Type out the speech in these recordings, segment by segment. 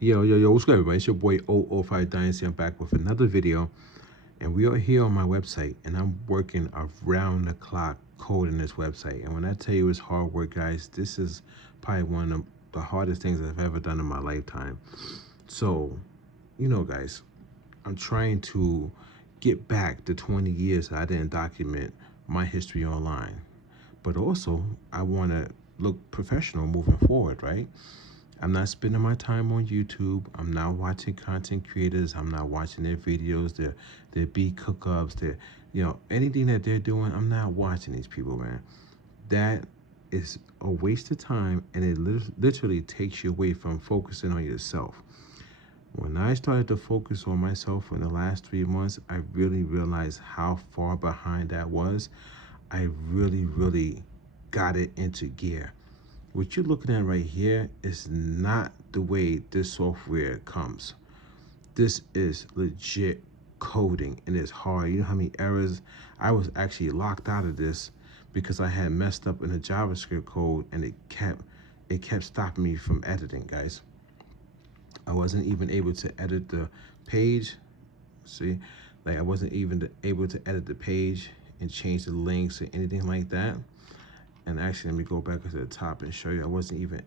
Yo, what's good, everybody? It's your boy oO5 Dynasty. I'm back with another video, and we are here on my website, and I'm working around the clock coding this website. And when I tell you it's hard work, guys, this is probably one of the hardest things I've ever done in my lifetime. So, guys, I'm trying to get back the 20 years that I didn't document my history online. But also, I want to look professional moving forward, right? I'm not spending my time on YouTube. I'm not watching content creators. I'm not watching their videos, their beat cookups, anything that they're doing. I'm not watching these people, man. That is a waste of time, and it literally takes you away from focusing on yourself. When I started to focus on myself in the last 3 months, I really realized how far behind that was. I really got it into gear. What you're looking at right here is not the way this software comes. This is legit coding, and it's hard. You know how many errors? I was actually locked out of this because I had messed up in the JavaScript code, and it kept stopping me from editing, guys. I wasn't even able to edit the page. See, like I wasn't even able to edit the page and change the links or anything like that. And actually, let me go back to the top and show you. I wasn't even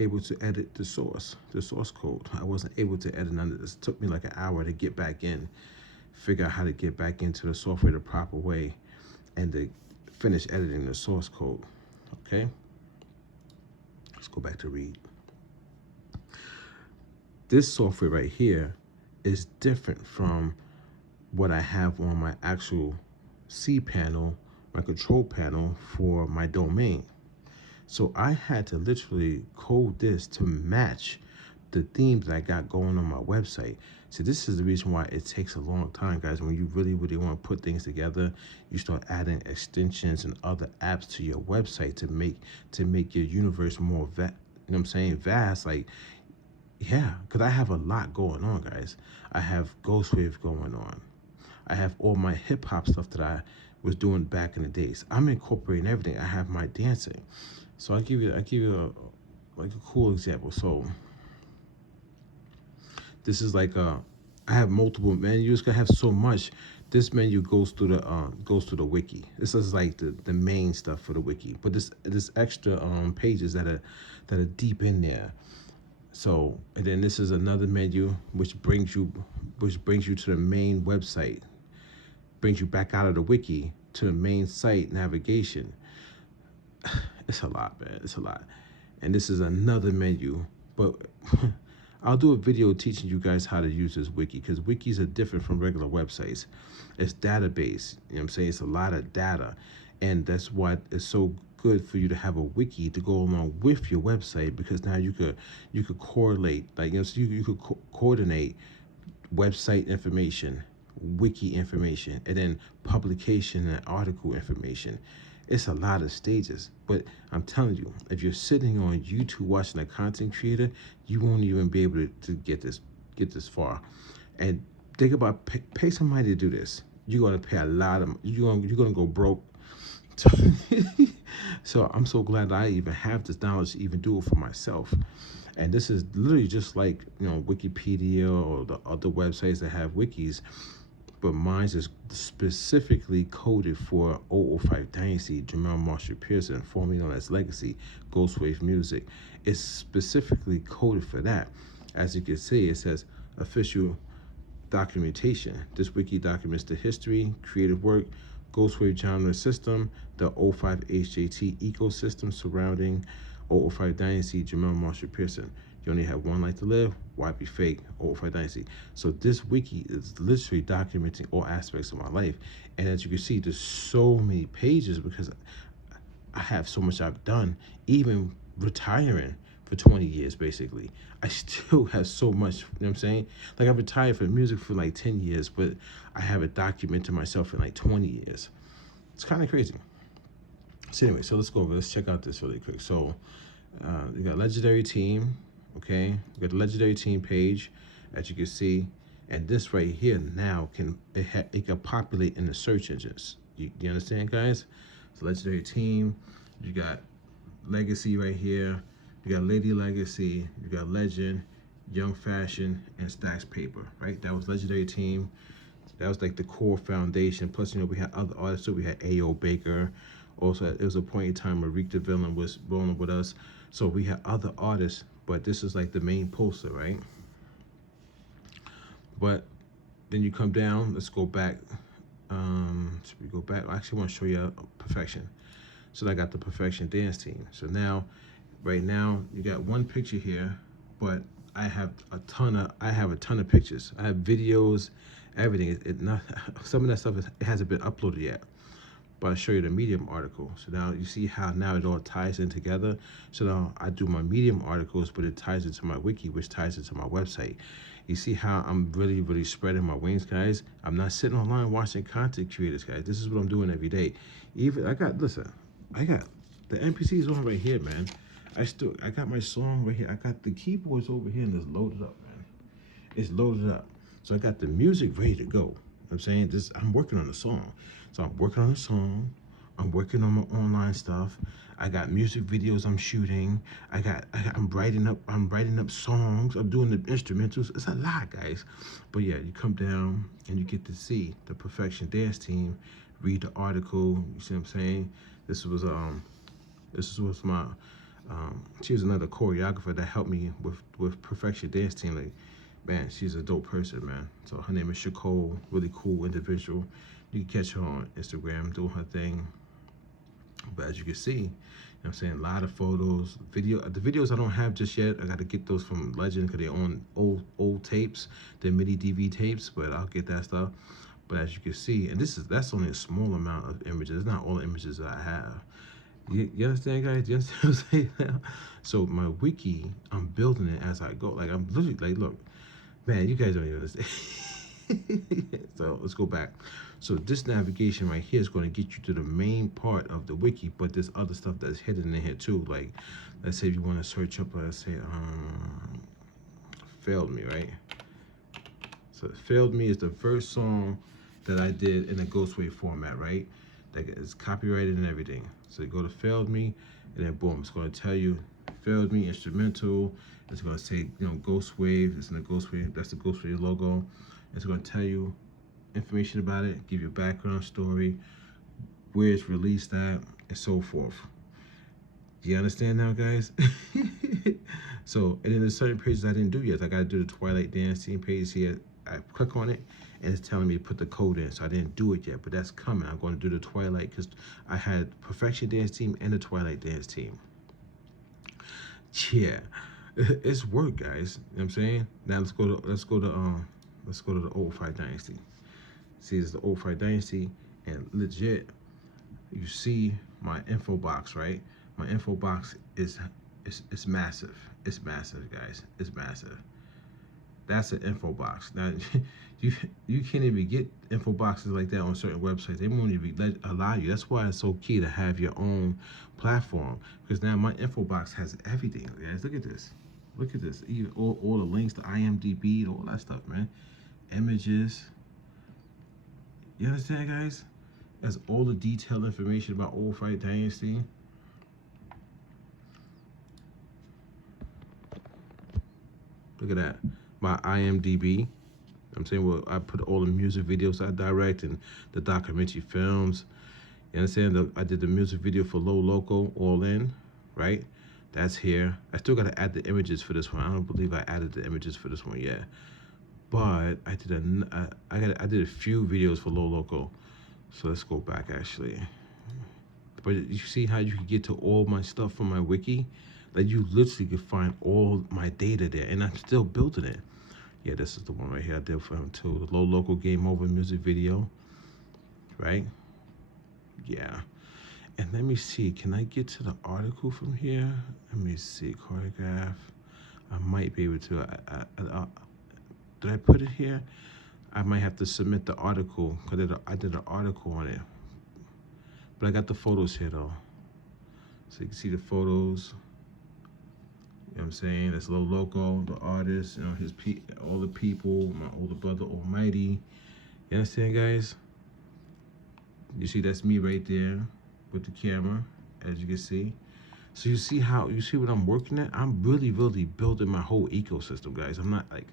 able to edit the source code. I wasn't able to edit none of this. It took me like an hour to get back in, figure out how to get back into the software the proper way, and to finish editing the source code. Okay, let's go back to read. This software right here is different from what I have on my actual C panel, my control panel for my domain. So I had to literally code this to match the themes that I got going on my website. So this is the reason why it takes a long time, guys. When you really want to put things together, you start adding extensions and other apps to your website to make your universe more vast. Like, yeah, because I have a lot going on, guys. I have Ghostwave going on. I have all my hip hop stuff that I was doing back in the days. I'm incorporating everything. I have my dancing. So I give you a cool example. So this is like I have multiple menus. I have so much. This menu goes through the wiki. This is like the main stuff for the wiki. But this extra pages that are deep in there. So, and then this is another menu which brings you to the main website, brings you back out of the wiki to the main site navigation. It's a lot, man. It's a lot. And this is another menu, but I'll do a video teaching you guys how to use this wiki, because wikis are different from regular websites. It's database. You know what I'm saying? It's a lot of data, and that's why it's so good for you to have a wiki to go along with your website, because now you could correlate, like, so you could coordinate website information, wiki information, and then publication and article information. It's a lot of stages, but I'm telling you, if you're sitting on YouTube watching a content creator, you won't even be able to get this far. And think about pay somebody to do this. You're gonna pay a lot of. You're gonna go broke. So I'm so glad that I even have this knowledge to even do it for myself. And this is literally just like, Wikipedia or the other websites that have wikis, but mine is specifically coded for oO5 Dynasty, Jamel Pearson, formerly known as Legacy, Ghostwave Music. It's specifically coded for that. As you can see, it says official documentation. This wiki documents the history, creative work, Ghostwave genre system, the oO5 HJT ecosystem surrounding oO5 Dynasty, Jamel Pearson. You only have one life to live. Why be fake? oO5 Dynasty. So this wiki is literally documenting all aspects of my life. And as you can see, there's so many pages because I have so much I've done, even retiring for 20 years, basically. I still have so much, you know what I'm saying? Like, I've retired from music for like 10 years, but I haven't documented myself in like 20 years. It's kind of crazy. So anyway, so let's go over, let's check out this really quick. So you got legendary team, okay? You got the legendary team page, as you can see. And this right here now it can populate in the search engines. You understand, guys? So legendary team, you got legacy right here, you got lady legacy, you got legend, Young Fashion, and Stacks Paper, right? That was Legendary Team. That was like the core foundation. Plus, you know, we had other artists. So we had A.O. Baker. Also, it was a point in time where Reek the Villain was rolling with us. So we had other artists, but this is like the main poster, right? But then you come down. Let's go back. Should we go back? I actually want to show you Perfection. So I got the Perfection Dance Team. So now, right now, you got one picture here, but I have a ton of pictures. I have videos, everything. It not some of that stuff it hasn't been uploaded yet. But I'll show you the Medium article. So now you see how now it all ties in together. So now I do my Medium articles, but it ties into my Wiki, which ties into my website. You see how I'm really, really spreading my wings, guys? I'm not sitting online watching content creators, guys. This is what I'm doing every day. Even I got the MPCs on right here, man. I got my song right here. I got the keyboards over here and it's loaded up, man. It's loaded up. So I got the music ready to go. You know what I'm saying I'm working on the song. So I'm working on the song. I'm working on my online stuff. I got music videos I'm shooting. I'm writing up songs. I'm doing the instrumentals. It's a lot, guys. But yeah, you come down and you get to see the Perfection Dance Team, read the article. You see what I'm saying? This was my she was another choreographer that helped me with Perfection Dance Team. Like, man, she's a dope person, man. So her name is Shakole, really cool individual. You can catch her on Instagram doing her thing. But as you can see, you know what I'm saying, a lot of photos, the videos I don't have just yet. I got to get those from Legend because they're on old tapes, they're MIDI DV tapes, but I'll get that stuff. But as you can see, and that's only a small amount of images. It's not all the images that I have. You understand, guys? You understand what I'm saying now? So my Wiki, I'm building it as I go. Like, I'm literally like, look, man, you guys don't even understand. So let's go back. So this navigation right here is going to get you to the main part of the Wiki, but there's other stuff that's hidden in here too. Like, let's say if you want to search up, let's say, Failed Me, right? So Failed Me is the first song that I did in a Ghostwave format, right? That is copyrighted and everything. So you go to Failed Me, and then boom, it's going to tell you Failed Me instrumental. It's going to say, you know, Ghostwave. It's in the Ghostwave. That's the Ghostwave logo. It's going to tell you information about it, give you a background story, where it's released at, and so forth. Do you understand now, guys? So, and then there's certain pages I didn't do yet. I got to do the Twilight Dance Team page here. I click on it, and it's telling me to put the code in. So I didn't do it yet, but that's coming. I'm going to do the Twilight because I had Perfection Dance Team and the Twilight Dance Team. Yeah, it's work, guys. You know what I'm saying? Now let's go to the oO5 Dynasty. See, it's the oO5 Dynasty, and legit, you see my info box, right? My info box is massive. It's massive, guys. It's massive. That's an info box. Now, you can't even get info boxes like that on certain websites. They won't even allow you. That's why it's so key to have your own platform. Because now my info box has everything, guys. Look at this. Look at this. Even all the links to IMDb, all that stuff, man. Images. You understand, guys? That's all the detailed information about oO5 Dynasty. Look at that. My IMDb. I'm saying, well, I put all the music videos I direct and the documentary films. You understand? I did the music video for Low Loco, All In, right? That's here. I still got to add the images for this one. I don't believe I added the images for this one yet. But I did a few videos for Low Loco. So let's go back, actually. But you see how you can get to all my stuff from my Wiki? Like, you literally can find all my data there, and I'm still building it. Yeah, this is the one right here I did for him too. The Low Local Game Over music video, right? Yeah. And let me see, can I get to the article from here? Let me see, choreograph. I might be able to. Did I put it here? I might have to submit the article because I did an article on it. But I got the photos here though. So you can see the photos. You know what I'm saying? That's Low Loco, the artist, you know, all the people, my older brother Almighty. You understand, guys? You see that's me right there with the camera, as you can see. So you see what I'm working at? I'm really, really building my whole ecosystem, guys. I'm not like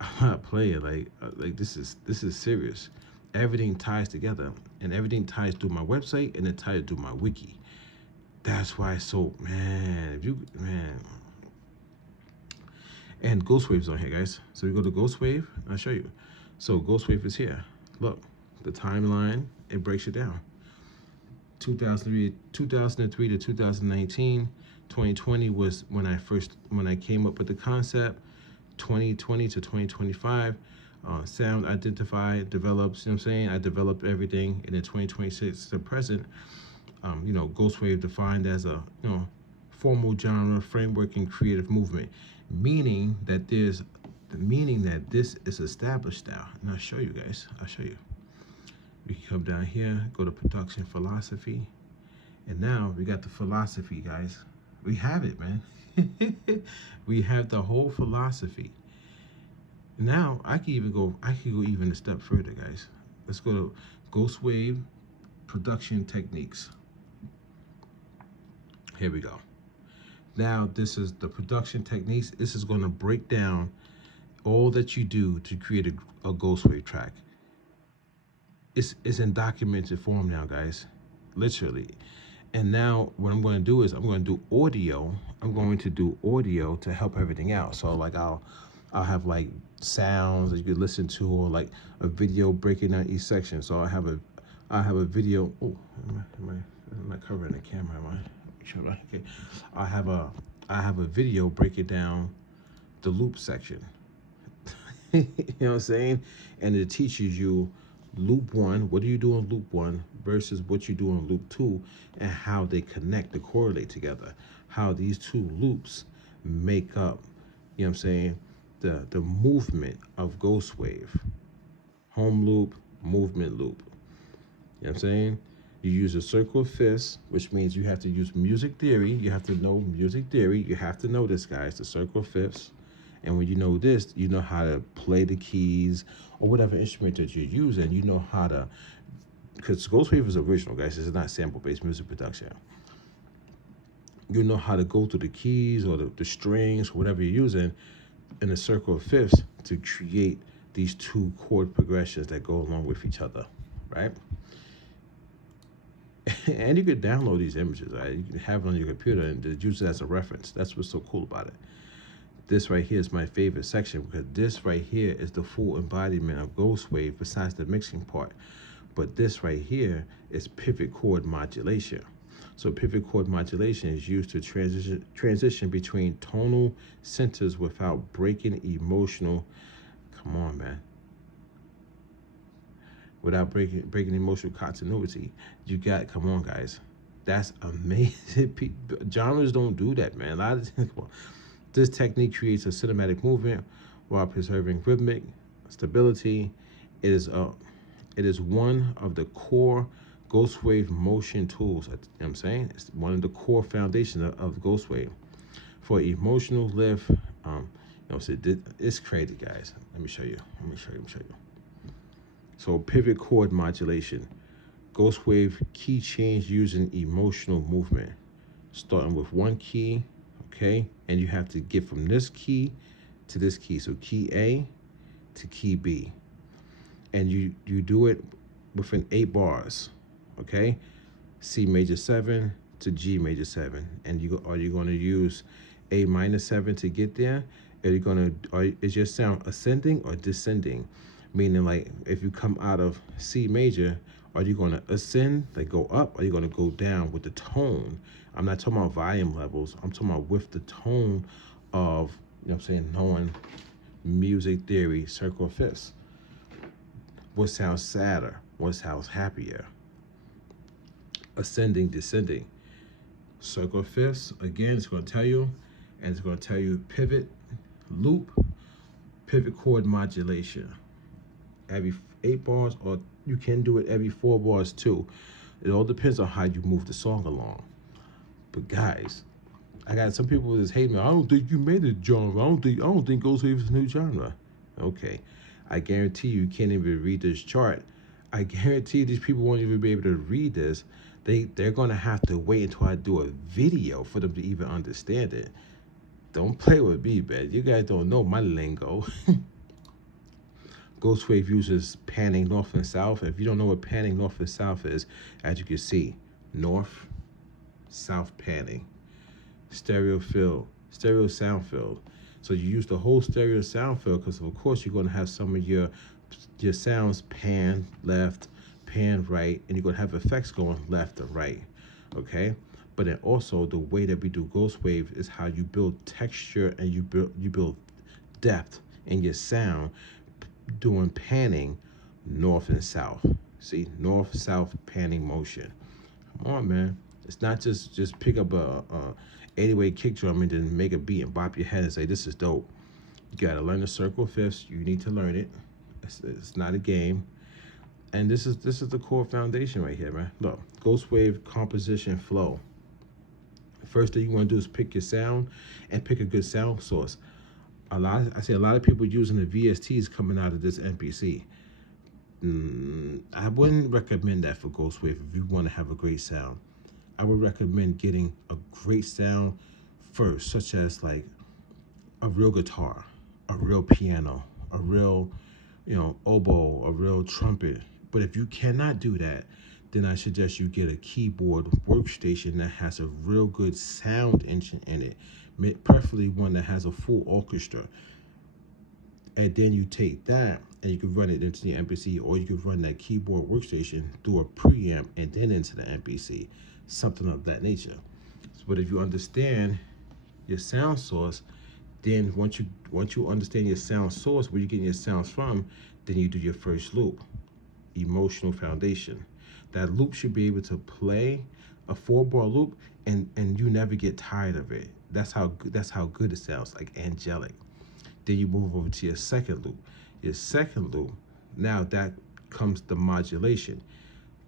I'm not playing. Like this is serious. Everything ties together, and everything ties through my website, and it ties through my wiki. That's why. So man, if you man, and Ghostwave's on here, guys. So we go to Ghostwave. I'll show you. So Ghostwave is here. Look, the timeline. It breaks it down. 2003 to 2019. 2020 was when I came up with the concept. 2020 to 2025. Sound identified, develops, you know what I'm saying? I developed everything. And in 2026 to present, Ghostwave defined as a, formal genre, framework, and creative movement, meaning that this is established now. And I'll show you guys. I'll show you. We can come down here, go to production philosophy, and now we got the philosophy, guys. We have it, man. We have the whole philosophy. Now I can go even a step further, guys. Let's go to Ghostwave production techniques. Here we go. Now this is the production techniques. This is going to break down all that you do to create a Ghostwave track. It's in documented form now, guys, literally. And now what I'm going to do is I'm going to do audio. I'm going to do audio to help everything out. So like I'll have like sounds that you could listen to, or like a video breaking down each section. So I have a video. Oh, am I covering the camera? Am I? Okay. I have a video breaking down the loop section. You know what I'm saying? And it teaches you loop 1, what do you do in loop 1 versus what you do in loop 2, and how they connect to correlate together, how these two loops make up, you know what I'm saying, the movement of Ghostwave. Home loop, movement loop. You know what I'm saying? You use a circle of fifths, which means you have to use music theory. You have to know music theory. You have to know this, guys, the circle of fifths. And when you know this, you know how to play the keys or whatever instrument that you're using. You know how to, because Ghostwave is original, guys. This is not sample-based music production. You know how to go through the keys or the strings, or whatever you're using, in a circle of fifths to create these two chord progressions that go along with each other, right? And you could download these images, right? You can have it on your computer and use it as a reference. That's what's so cool about it. This right here is my favorite section, because this right here is the full embodiment of Ghostwave besides the mixing part. But this right here is pivot chord modulation. So pivot chord modulation is used to transition between tonal centers without breaking emotional, come on, man. Without breaking emotional continuity. You got, come on, guys. That's amazing. Genres don't do that, man. A lot of things, this technique creates a cinematic movement while preserving rhythmic stability. It is one of the core Ghostwave motion tools. You know what I'm saying? It's one of the core foundations of Ghostwave. For emotional lift, so it's crazy, guys. Let me show you. So pivot chord modulation. Ghostwave key change using emotional movement. Starting with one key, okay? And you have to get from this key to this key. So key A to key B. And you do it within 8 bars, okay? C major 7 to G major 7. And are you going to use A minor 7 to get there? Is your sound ascending or descending? Meaning, like, if you come out of C major, are you going to ascend, like go up, or are you going to go down with the tone? I'm not talking about volume levels. I'm talking about with the tone of, you know what I'm saying, knowing music theory, circle of fifths. What sounds sadder? What sounds happier? Ascending, descending. Circle of fifths, again, it's going to tell you, and it's going to tell you pivot, loop, pivot chord modulation. Every 8 bars, or you can do it every 4 bars too. It all depends on how you move the song along. But guys, I got some people that hate me. I don't think you made a genre. I don't think Ghostwave is a new genre. Okay, I guarantee you can't even read this chart. I guarantee these people won't even be able to read this. They're gonna have to wait until I do a video for them to even understand it. Don't play with me, man. You guys don't know my lingo. Ghost wave uses panning north and south. If you don't know what panning north and south is, as you can see, north, south panning, stereo field, stereo sound field. So you use the whole stereo sound field because of course you're going to have some of your sounds pan left, pan right, and you're going to have effects going left and right. Okay, but then also the way that we do ghost wave is how you build texture and you build depth in your sound, doing panning north and south. See, north south panning motion. Come on, man. It's not just pick up a 80-way kick drum and then make a beat and bop your head and say this is dope. You gotta learn the circle fifths. You need to learn it. It's not a game. And this is the core foundation right here, man. Look, ghost wave composition flow. First thing you want to do is pick your sound and pick a good sound source. I see a lot of people using the VSTs coming out of this MPC. I wouldn't recommend that for ghost wave if you want to have a great sound. I would recommend getting a great sound first, such as like a real guitar, a real piano, a real, oboe, a real trumpet. But if you cannot do that, then I suggest you get a keyboard workstation that has a real good sound engine in it, preferably one that has a full orchestra. And then you take that and you can run it into the MPC, or you can run that keyboard workstation through a preamp and then into the MPC, something of that nature. But if you understand your sound source, then once you understand your sound source, where you're getting your sounds from, then you do your first loop, emotional foundation. That loop should be able to play a 4-bar loop and you never get tired of it. That's how good it sounds, like angelic. Then you move over to your second loop. Your second loop, now that comes the modulation,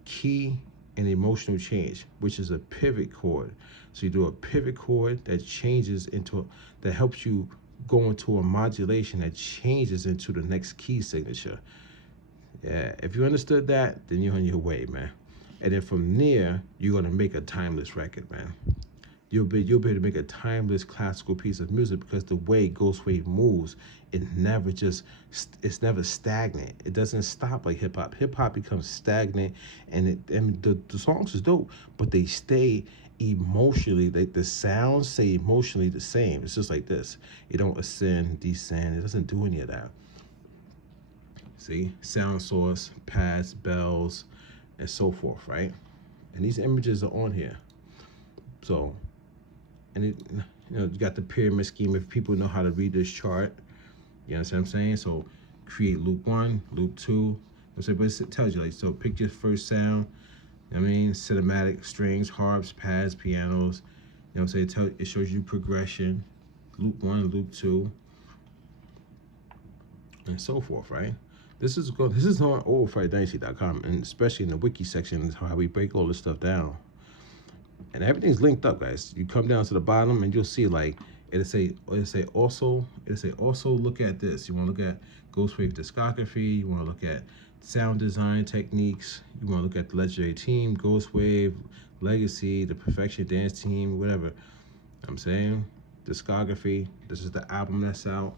key and emotional change, which is a pivot chord. So you do a pivot chord that that helps you go into a modulation that changes into the next key signature. Yeah, if you understood that, then you're on your way, man. And then from there, you're gonna make a timeless record, man. You'll be able to make a timeless classical piece of music because the way ghost wave moves, it's never stagnant. It doesn't stop like hip hop. Hip hop becomes stagnant, and the songs is dope, but they stay emotionally. The sounds stay emotionally the same. It's just like this. It don't ascend, descend. It doesn't do any of that. See, sound source, pads, bells, and so forth, right? And these images are on here. So. And you got the pyramid scheme if people know how to read this chart. You understand what I'm saying? So create loop 1, loop 2. But it tells you, like, so pick your first sound. Cinematic, strings, harps, pads, pianos. It shows you progression, loop 1, loop 2, and so forth, right? This is on oO5Dynasty.com, and especially in the Wiki section is how we break all this stuff down. And everything's linked up, guys. You come down to the bottom and you'll see, like, it'll say also look at this. You want to look at ghost wave discography. You want to look at sound design techniques. You want to look at the legendary team, ghost wave, legacy, the perfection dance team, whatever. I'm saying discography. This is the album that's out.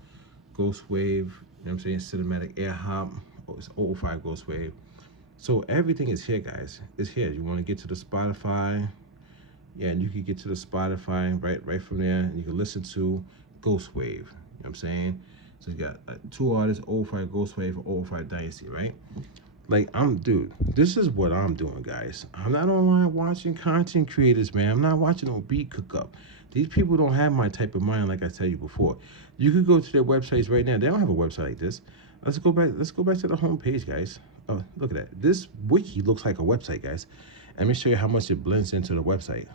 Ghost wave. Cinematic air hop. It's oO5 ghost wave. So everything is here, guys. It's here. You want to get to the Spotify. Yeah, and you can get to the Spotify right from there, and you can listen to Ghost Wave. You know what I'm saying? So you got 2 artists, oO5 Ghost Wave, oO5 Dynasty, right? Like, dude, this is what I'm doing, guys. I'm not online watching content creators, man. I'm not watching no beat cook up. These people don't have my type of mind, like I tell you before. You could go to their websites right now. They don't have a website like this. Let's go back to the home page, guys. Oh, look at that. This wiki looks like a website, guys. Let me show you how much it blends into the website.